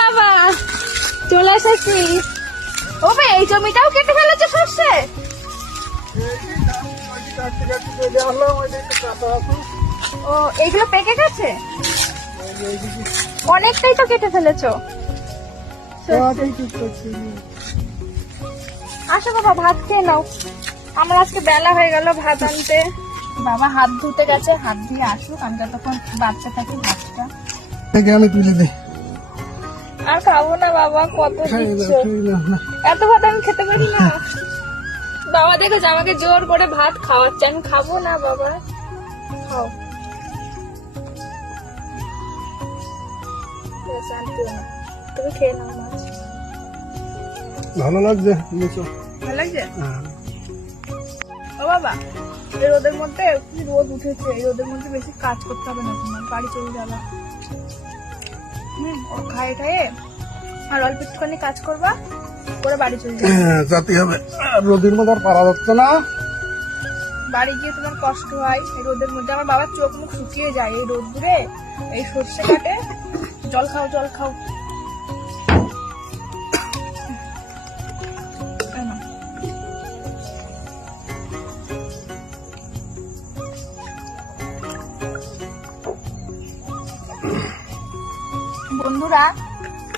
বাবা চলে এসেছি। ও ভাই এই জমিটাও কেটে ফেলেছে সর্ষে? ও এইগুলো পেকে গেছে? অনেকটাই তো কেটে ফেলেছো। আসো বাবা ভাত খেয়ে নাও, আমার আজকে বেলা হয়ে গেল ভাত আনতে। বাবা হাত ধুতে গেছে, হাত দিয়ে আসুক, আমি তখন বাচ্চা থাকি ভাতটা আমি তুলে দিই। আর খাবো না বাবা, কত দিচ্ছ, এত ভাত আমি খেতে পারি না। বাবা দেখেছে আমাকে জোর করে ভাত খাওয়াচ্ছে, আমি খাবো না বাবা। খাও, তুমি খেয়ে নাও মাছ। ভালো লাগছে? ভালো লাগছে? ও বাবা এই রোদের মধ্যে কি রোদ উঠেছে, এই রোদের মধ্যে বেশি কাজ করতে হবে না, তোমার বাড়ি চলে যাবা। খায়ে খায়ে আর অল্প একটুখানি কাজ করবা, করে বাড়ি চলে যাবে। যাতে হবে, রোদের মধ্যে আর পারা যাচ্ছে না। বাড়ি গিয়ে তোমার কষ্ট হয় এই রোদের মধ্যে। আমার বাবার চোখ মুখ শুকিয়ে যায় এই রোদ দূরে, এই সর্ষে কাটে। জল খাও, জল খাও। বন্ধুরা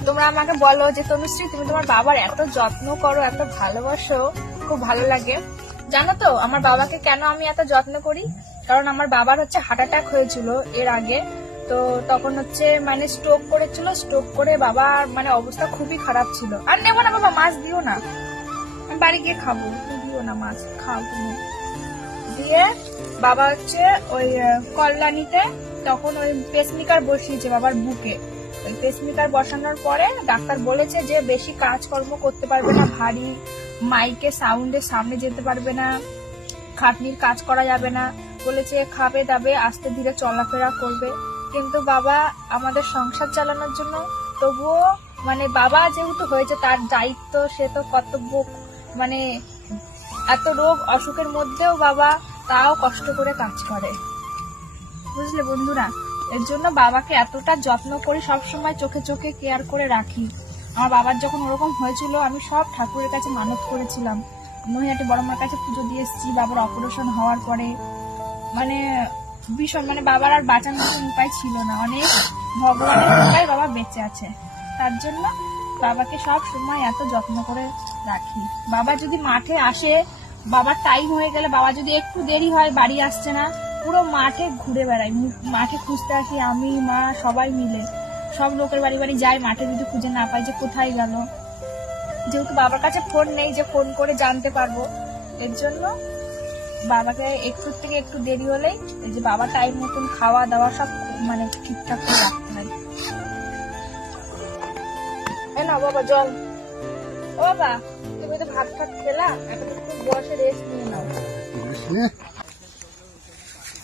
তোমরা আমাকে বলো যে তনুশ্রী তুমি তোমার বাবার এত যত্ন করো, এত ভালোবাসো, খুব ভালো লাগে। জানো তো আমার বাবাকে কেন আমি এত যত্ন করি? কারণ আমার বাবার হচ্ছে হার্ট অ্যাটাক হয়েছিল এর আগে, তো তখন হচ্ছে মানে স্ট্রোক করেছিল, স্ট্রোক করে বাবার মানে অবস্থা খুবই খারাপ ছিল। আর নেবো না বাবা, মাছ দিও না, আমি বাড়ি গিয়ে খাবো, তুমি দিও না মাছ, খাও তুমি। দিয়ে বাবা হচ্ছে ওই কল্যাণীতে তখন ওই পেসমেকার বসিয়েছে বাবার বুকে। ওই পেসমেকার বসানোর পরে ডাক্তার বলেছে যে বেশি কাজকর্ম করতে পারবে না, ভারী মাইকে সাউন্ডের সামনে যেতে পারবে না, খাটনির কাজ করা যাবে না, বলেছে খাবে দাবে আস্তে ধীরে চলাফেরা করবে। কিন্তু বাবা আমাদের সংসার চালানোর জন্য তবুও মানে বাবা যেহেতু হয়েছে তার দায়িত্ব, সে তো কর্তব্য, মানে এত রোগ অসুখের মধ্যেও বাবা তাও কষ্ট করে কাজ করে, বুঝলে বন্ধুরা। এর জন্য বাবাকে এতটা যত্ন করি, সবসময় চোখে চোখে কেয়ার করে রাখি। আমার বাবার যখন ওরকম হয়েছিল আমি সব ঠাকুরের কাছে মানত করেছিলাম, নৈহাটি বড় মার কাছে পুজো দিয়ে এসেছি। বাবার অপারেশন হওয়ার পরে মানে ভীষণ মানে বাবার আর বাঁচানোর কোনো উপায় ছিল না, অনেক ভগবানের কৃপায় বাবা বেঁচে আছে। তার জন্য বাবাকে সব সময় এত যত্ন করে রাখি। বাবা যদি মাঠে আসে, বাবার টাইম হয়ে গেলে, বাবা যদি একটু দেরি হয় বাড়ি আসছে না, পুরো মাঠে ঘুরে বেড়াই, মাঠে খুঁজতে আসি আমি মা সবাই মিলে, সব লোকের বাড়ি বাড়ি যাই, মাঠে যদি খুঁজে না পাই যে কোথায় গেল। যেহেতু বাবার কাছে ফোন নেই যে ফোন করে জানতে পারবো, এর জন্য বাবাকে একটু থেকে একটু দেরি হলেই এই যে বাবা টাইম মতন খাওয়া দাওয়া সব মানে ঠিকঠাক করে রাখতে হয়। না বাবা জল। ও বাবা তুমি তো ভাত ভাত খেলা, এখন একটু বসে রেস্ট নিয়ে নাও।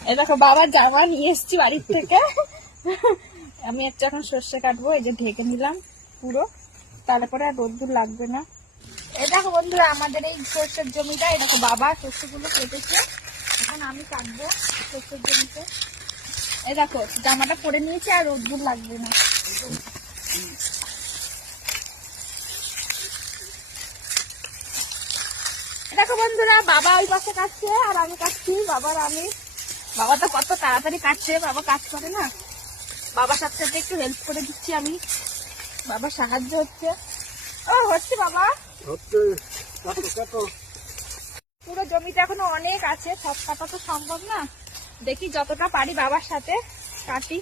এই দেখো বাবার জামা নিয়ে এসেছি বাড়ির থেকে। আমি একটা এখন সর্ষে কাটবো, এই যে ঢেকে নিলাম পুরো, তারপরে আর রোদ্দুর লাগবে না। এই দেখো বন্ধুরা আমাদের এই সর্ষের জমিটা, এই দেখো বাবা সর্ষেগুলো কেটেছে, এখন আমি কাটবো সর্ষের জমিতে। এই দেখো জামাটা পরে নিয়েছি, আর রোদ্দুর লাগবে না। দেখো বন্ধুরা বাবা ওই পাশে কাটছে আর আমি কাটছি, বাবার আমি। বাবা তো কত তাড়াতাড়ি কাটছে, বাবা কাজ করে না, বাবার সাথে সাথে একটু হেল্প করে দিচ্ছি আমি, বাবার সাহায্য হচ্ছে। ও হচ্ছে বাবা, পুরো জমিটা এখনো অনেক আছে, সব কাটা তো সম্ভব না, দেখি যতটা পারি বাবার সাথে কাটি।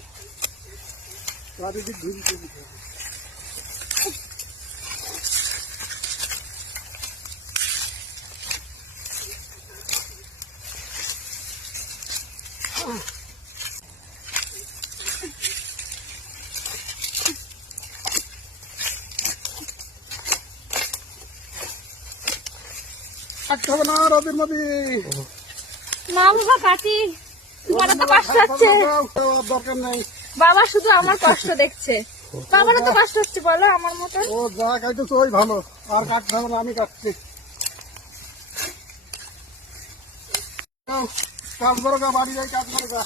না রোদের মধ্যে না বাবা কাটি, তোমার তো কষ্ট হচ্ছে। দরকার নেই, বাবা শুধু আমার কষ্ট দেখছে, বাবারও তো কষ্ট হচ্ছে বলো আমার মতো। ও যা কাটতেছে ওই ভালো, আর কাটতে হবে না, আমি কাটছি। কাজ করো গা, বাড়ি যাই কাজ করো গা।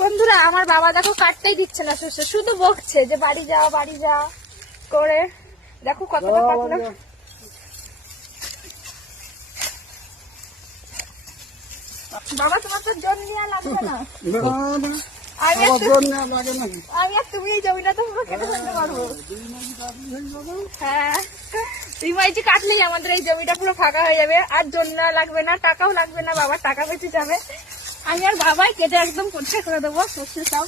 বন্ধু বন্ধুরা আমার বাবা দেখো কাটতেই দিচ্ছে না সর্ষে, শুধু বকছে যে বাড়ি যা করে। দেখো কতটা কাটলো। বাবা তোমার তো জোর নেওয়া লাগবে না, আমি আবার একটু- জোর নেওয়া লাগে নাকি? আমি আর তুমি এই জমিটা তো পুরো কেটে ফেলতে পারবো। হ্যাঁ, তুই মাইজি কাটলেই আমাদের এই জমিটা পুরো ফাঁকা হয়ে যাবে, আর জোর নেওয়া লাগবে না, টাকাও লাগবে না, বাবার টাকা বেঁচে যাবে। আমি আর বাবাই কেটে একদম পরিষ্কার করে দেবো সর্ষে সব।